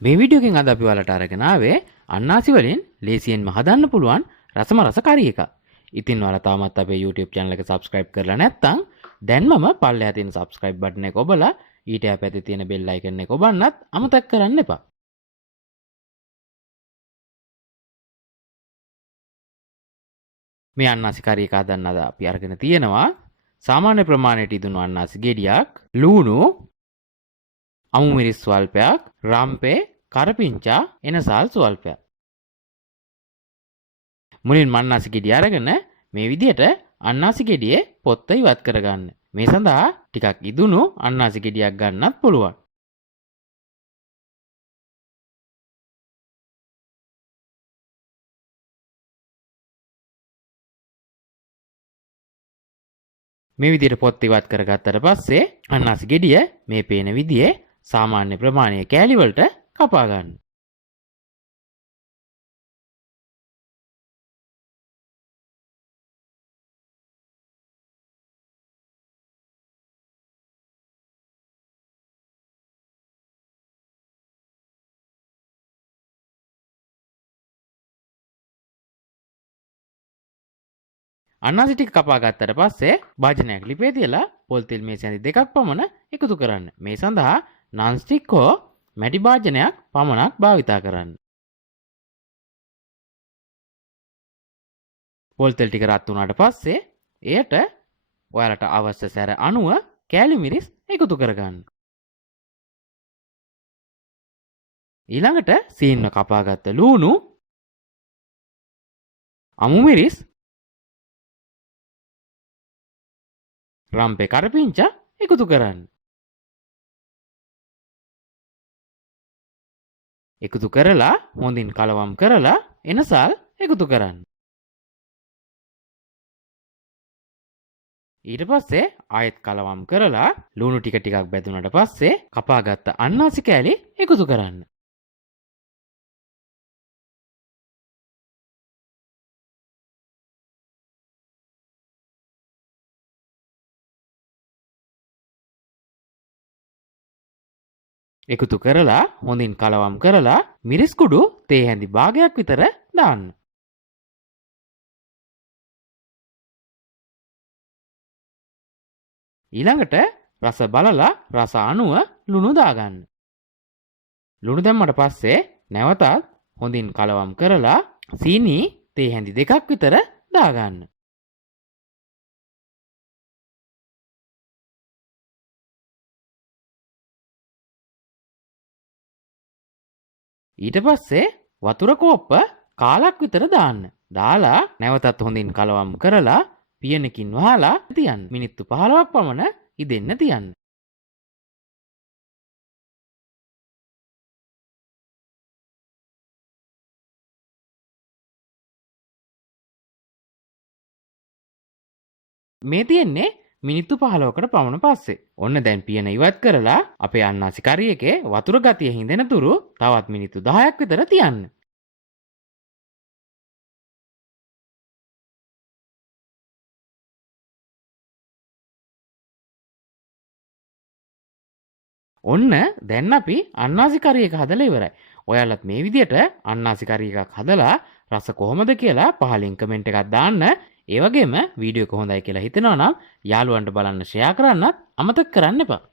මේ වීඩියෝ එකෙන් අද අපි ඔයාලට අරගෙන ආවේ අන්නාසි වලින් ලේසියෙන්ම හදන්න පුළුවන් රසම රස කරි එකක්. ඉතින් ඔයාලා තාමත් අපේ YouTube channel එක subscribe කරලා නැත්නම් දැන්මම පල්ලෙහා තියෙන subscribe button එක ඔබලා ඊට එහා පැත්තේ තියෙන bell icon එක ඔබන්නත් අමතක කරන්න එපා. මේ අන්නාසි කරි එක හදන්න අද අපි අරගෙන තියෙනවා සාමාන්‍ය ප්‍රමාණයට ඉදුණු අන්නාසි ගෙඩියක්, ලූණු, අමු මිරිස් ස්වල්පයක්, රම්පේ, කරපිංචා, එනසල් ස්වල්පයක්. මුලින්ම අන්නාසි ගෙඩිය අරගෙන මේ විදිහට අන්නාසි ගෙඩියේ පොත්ත ඉවත් කරගන්න. මේ සඳහා ටිකක් ඉදුණු අන්නාසි ගෙඩියක් ගන්නත් පුළුවන්. මේ විදිහට පොත් ඉවත් කරගත්තට පස්සේ අන්නාසි ගෙඩිය මේ පේන විදිහේ සාමාන්‍ය ප්‍රමාණයේ කෑලි වලට කපා ගන්න. අන්නාසි ටික කපා ගත්තට පස්සේ භාජනයක් ලිපේ තියලා පොල් තෙල් මේස ඇඳි දෙකක් පමණ එකතු කරන්න. මේ සඳහා non stick හෝ මැටි භාජනයක් පමණක් භාවිතා කරන්න. පොල් තෙල් ටික රත් වුණාට පස්සේ එයට ඔයාලට අවශ්‍ය සැර අණුව කෑලි මිරිස් එකතු කරගන්න. ඊළඟට සීන්ව කපාගත්ත ලූණු, අමු මිරිස්, රම්පේ කරපිංචා එකතු කරන්න. එකතු කරලා හොඳින් කලවම් කරලා එනසල් එකතු කරන්න. ඊට පස්සේ ආයෙත් කලවම් කරලා ලුණු ටික ටිකක් බැදුනට පස්සේ කපාගත්ත අන්නාසි කෑලි එකතු කරන්න. එකතු කරලා හොඳින් කලවම් කරලා මිරිස් කුඩු තේ හැඳි භාගයක් විතර දාන්න. ඊළඟට රස බලලා රස අණුව ලුණු දාගන්න. ලුණු දැම්මට පස්සේ නැවතත් හොඳින් කලවම් කරලා සීනි තේ හැඳි දෙකක් විතර දාගන්න. ඊට පස්සේ වතුර කෝප්ප කාලක් විතර දාන්න. දාලා නැවතත් හොඳින් කලවම් කරලා පියනකින් වහලා තියන්න. මිනිත්තු 15ක් පමණ ඉදෙන්න තියන්න. මේ තියෙන්නේ මිනිත්තු 15කට පමණ පස්සේ. ඔන්න දැන් පියන ඉවත් කරලා අපේ අන්නාසි කරි එකේ වතුර ගතිය හිඳෙන තුරු තවත් මිනිත්තු 10ක් විතර තියන්න. ඔන්න දැන් අපි අන්නාසි කරි එක හදලා ඉවරයි. ඔයාලත් මේ විදිහට අන්නාසි කරි එකක් හදලා රස කොහොමද කියලා පහලින් කමෙන්ට් එකක් දාන්න. ඒ වගේම වීඩියෝ එක හොඳයි කියලා හිතෙනවා නම් යාළුවන්ට බලන්න ෂෙයා කරන්නත් අමතක කරන්න එපා.